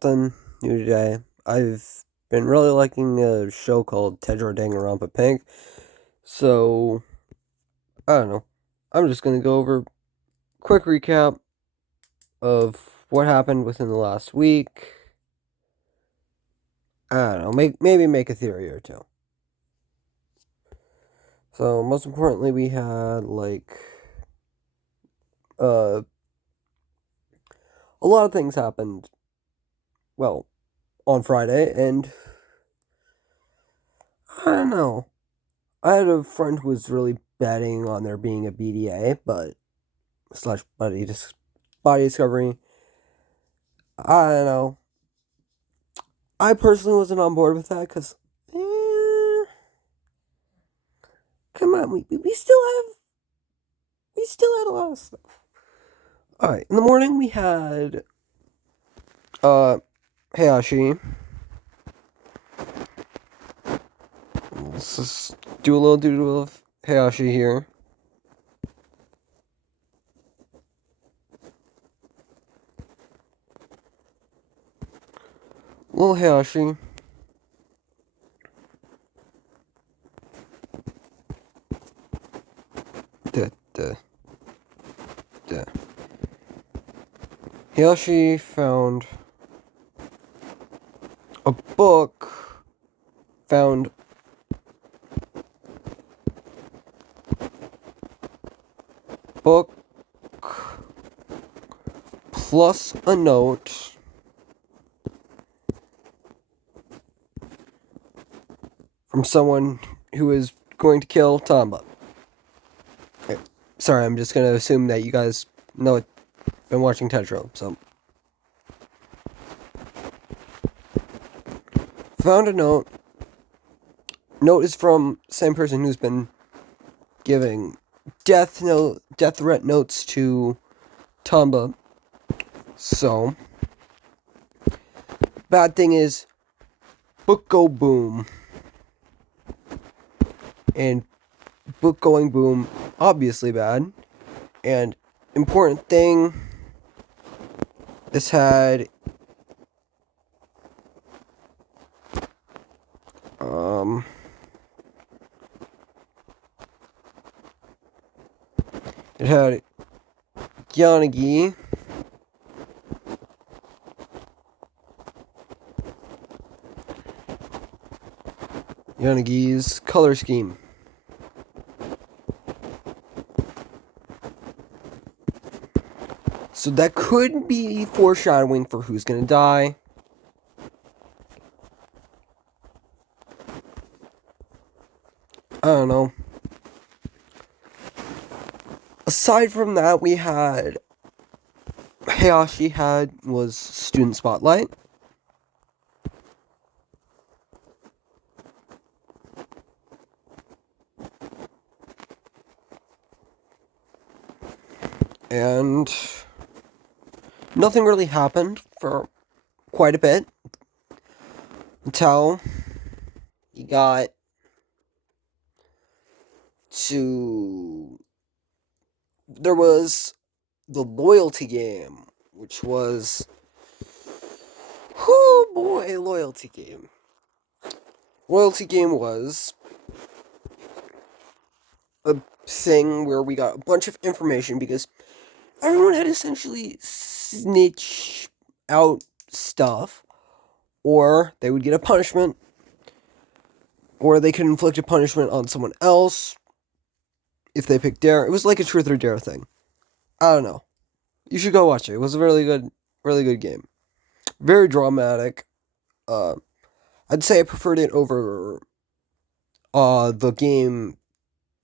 something new today. I've been really liking a show called Tetro, dangonrompa Pink. So, I don't know. I'm just going to go over a quick recap of what happened within the last week. I don't know. Maybe make a theory or two. So, most importantly, we had, uh, a lot of things happened, well, on Friday, and I don't know. I had a friend who was really betting on there being a BDA, but slash body discovery. I don't know. I personally wasn't on board with that because, come on, we still had a lot of stuff. All right, in the morning we had Hayashi. Let's just do a little doodle of Hayashi here. Little Hayashi. Duh. Hayashi found a book. Found book plus a note from someone who is going to kill Tamba. Okay. Sorry, I'm just gonna assume that you guys know it, been watching Tetro, so. Found a note. Note is from same person who's been giving death threat notes to Tamba. So, bad thing is, book go boom. And book going boom, obviously bad. And important thing, this had it had Yanagi. Yanagi's color scheme. So that could be foreshadowing for who's gonna die. I don't know. Aside from that, we had Hayashi was Student Spotlight. And nothing really happened for quite a bit until he got to. There was the loyalty game, which was. Oh boy, loyalty game. Loyalty game was a thing where we got a bunch of information because everyone had essentially snitch out stuff, or they would get a punishment, or they could inflict a punishment on someone else if they picked dare. It was like a truth or dare thing. I don't know. You should go watch it. It was a really good game. Very dramatic. I'd say I preferred it over the game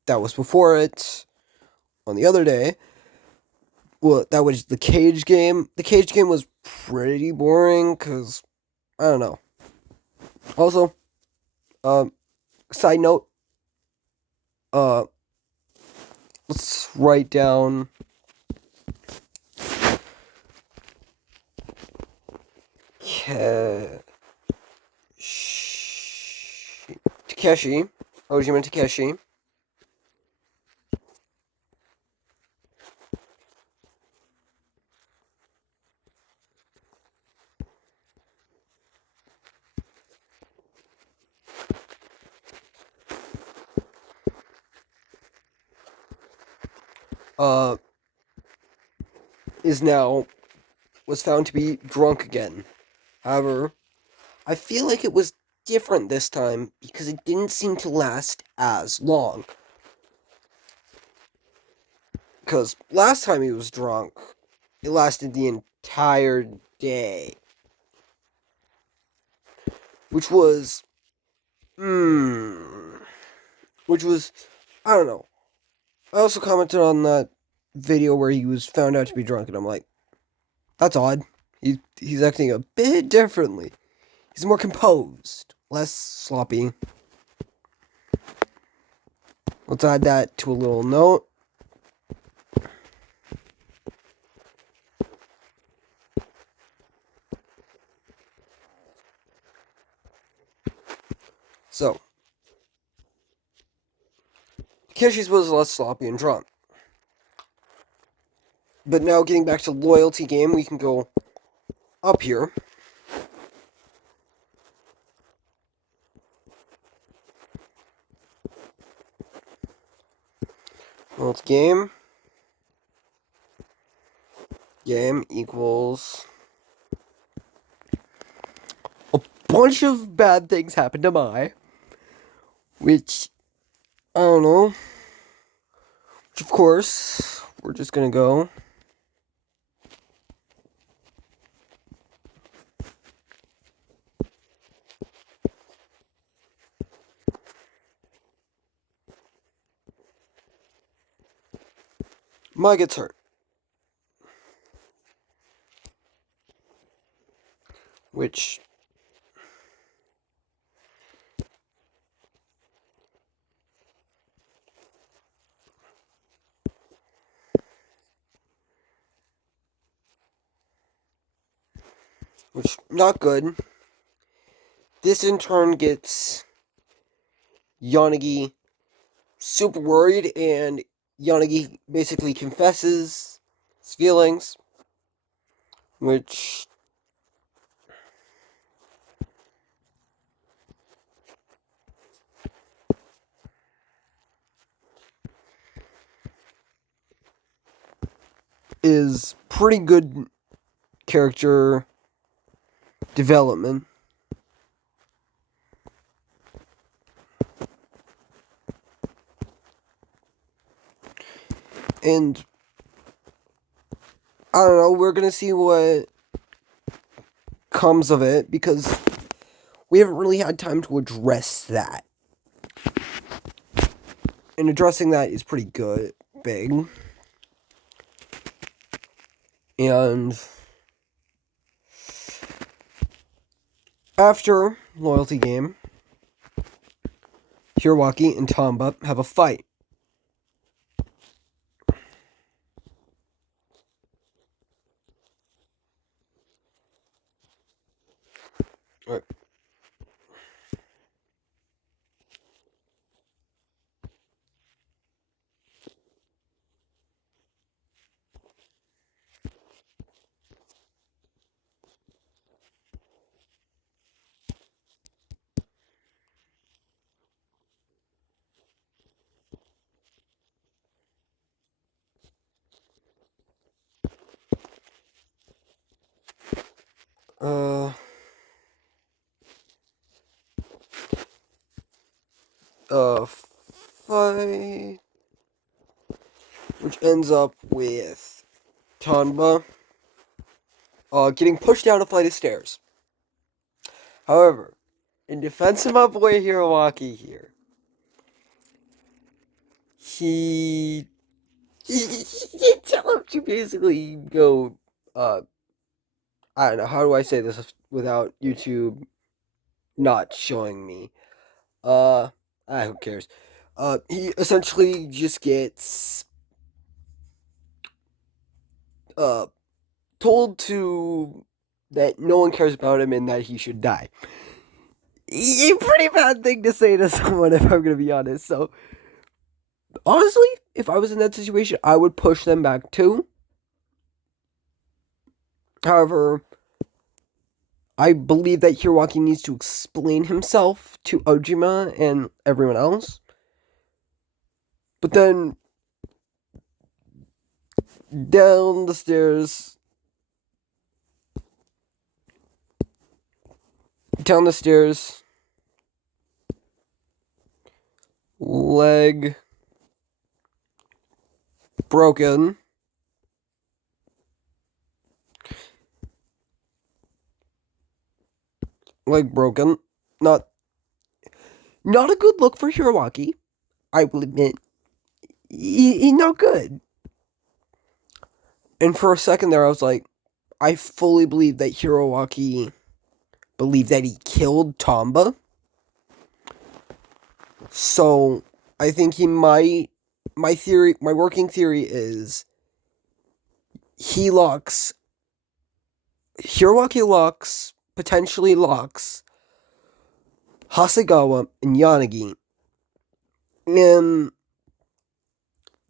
that was before it on the other day. Well, that was the cage game. The cage game was pretty boring because I don't know. Also, side note, uh, let's write down Takeshi, Ojima Takeshi. uh, is now was found to be drunk again. However, I feel like it was different this time because it didn't seem to last as long. Because last time he was drunk, it lasted the entire day. Which was, which was, I don't know. I also commented on that video where he was found out to be drunk, and I'm like, that's odd. He's acting a bit differently. He's more composed, less sloppy. Let's add that to a little note. So, Keshi's was less sloppy and drunk. But now getting back to loyalty game, we can go up here. Well, it's game. Game equals a bunch of bad things happened to Mai. Which, I don't know. Which, of course, we're just gonna go. Mai gets hurt. Which not good. This in turn gets Yanagi super worried, and Yanagi basically confesses his feelings, which is pretty good character development. And I don't know, we're gonna see what comes of it because we haven't really had time to address that. And addressing that is pretty good, big. And after loyalty game, Hiroaki and Tamba have a fight. Alright. Fight, which ends up with Tanba getting pushed down a flight of stairs. However, in defense of my boy Hiroaki here, he tell him to basically go, I don't know, how do I say this without YouTube not showing me? Who cares? He essentially just gets, told to, that no one cares about him and that he should die. A pretty bad thing to say to someone, if I'm gonna be honest. So, honestly, if I was in that situation, I would push them back too. However, I believe that Hiroaki needs to explain himself to Ojima and everyone else. But then, down the stairs, down the stairs, leg broken. Leg broken. Not a good look for Hiroaki. I will admit. He not good. And for a second there, I was like, I fully believe that Hiroaki believed that he killed Tamba. So I think he might. My working theory is Hiroaki locks, potentially locks Hasegawa and Yanagi in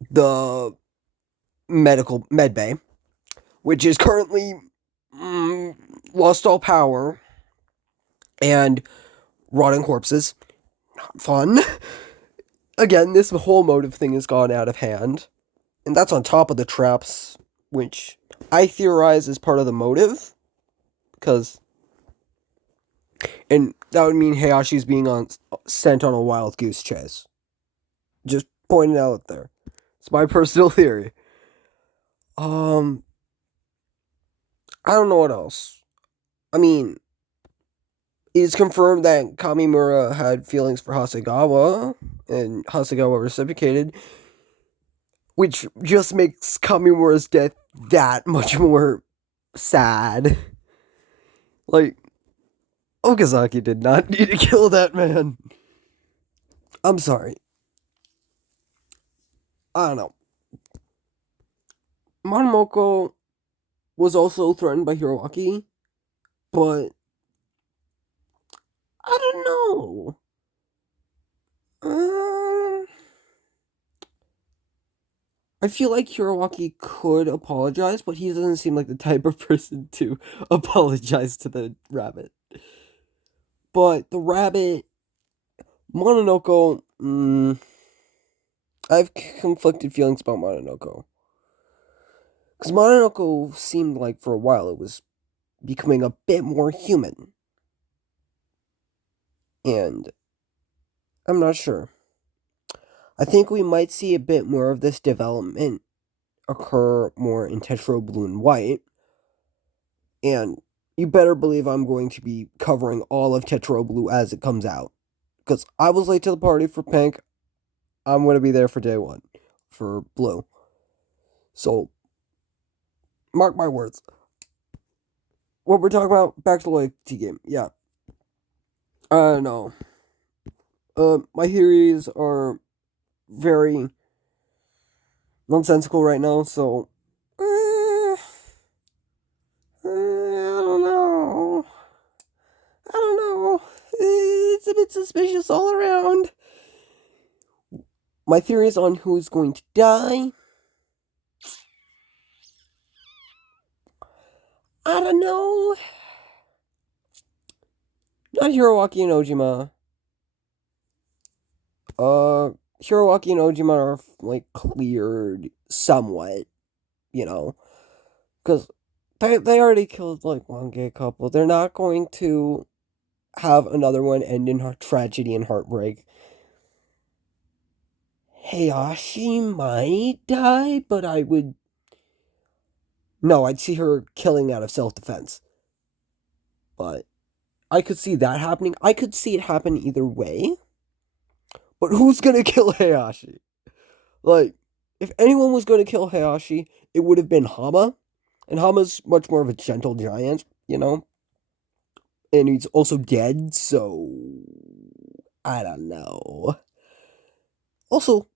the med bay, which is currently lost all power and rotting corpses. Not fun. Again, this whole motive thing has gone out of hand. And that's on top of the traps, which I theorize is part of the motive. Because... And that would mean Hayashi's being sent on a wild goose chase. Just pointing out there. It's my personal theory. I don't know what else. I mean, it's confirmed that Kamimura had feelings for Hasegawa, and Hasegawa reciprocated, which just makes Kamimura's death that much more sad. Like, Okazaki did not need to kill that man. I'm sorry. I don't know. Monomoko was also threatened by Hiroaki, but I don't know. I feel like Hiroaki could apologize, but he doesn't seem like the type of person to apologize to the rabbit. But the rabbit, Momonoko, I have conflicted feelings about Momonoko. Because Momonoko seemed like for a while it was becoming a bit more human. And I'm not sure. I think we might see a bit more of this development occur more in Tetro Blue and White. And you better believe I'm going to be covering all of Tetro Blue as it comes out. Because I was late to the party for Pink. I'm going to be there for day one for Blue. So, mark my words. What we're talking about, back to the loyalty game. Yeah. I don't know. My theories are very nonsensical right now, so I don't know. I don't know. It's a bit suspicious all around. My theories on who's going to die. I don't know. Not Hiroaki and Ojima. Hiroaki and Ojima are, like, cleared somewhat, you know. Because they already killed, like, one gay couple. They're not going to have another one end in tragedy and heartbreak. Hayashi might die, but I would... No, I'd see her killing out of self-defense. But I could see that happening. I could see it happen either way. But who's gonna kill Hayashi? Like, if anyone was gonna kill Hayashi, it would have been Hama. And Hama's much more of a gentle giant, you know? And he's also dead, so... I don't know. Also...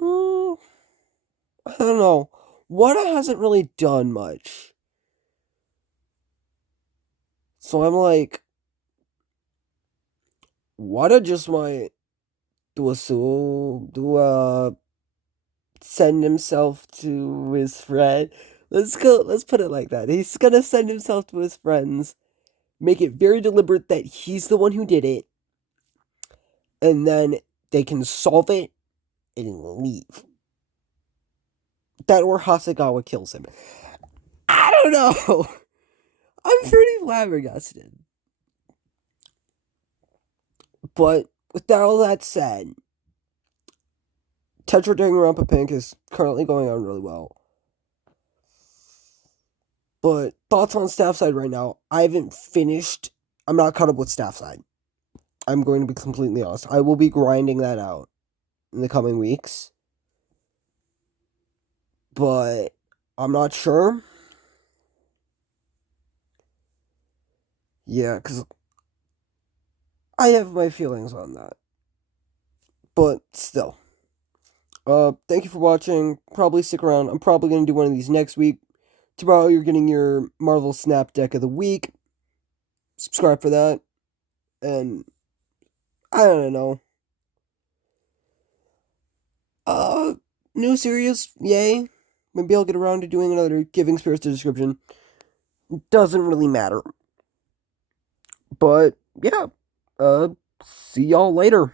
I don't know. Wada hasn't really done much. So I'm like... Wada just might... send himself to his friend. Let's put it like that. He's gonna send himself to his friends, make it very deliberate that he's the one who did it, and then they can solve it and leave. That or Hasagawa kills him. I don't know. I'm pretty flabbergasted. But with all that said, Tetro Dangonrompa Pink is currently going on really well. But thoughts on Staff Side right now, I haven't finished. I'm not caught up with Staff Side. I'm going to be completely honest. I will be grinding that out in the coming weeks. But I'm not sure. Yeah, because I have my feelings on that. But still. Thank you for watching. Probably stick around. I'm probably going to do one of these next week. Tomorrow you're getting your Marvel Snap Deck of the Week. Subscribe for that. And I don't know. New series, yay. Maybe I'll get around to doing another Giving Spirits a Description. Doesn't really matter. But yeah. See y'all later.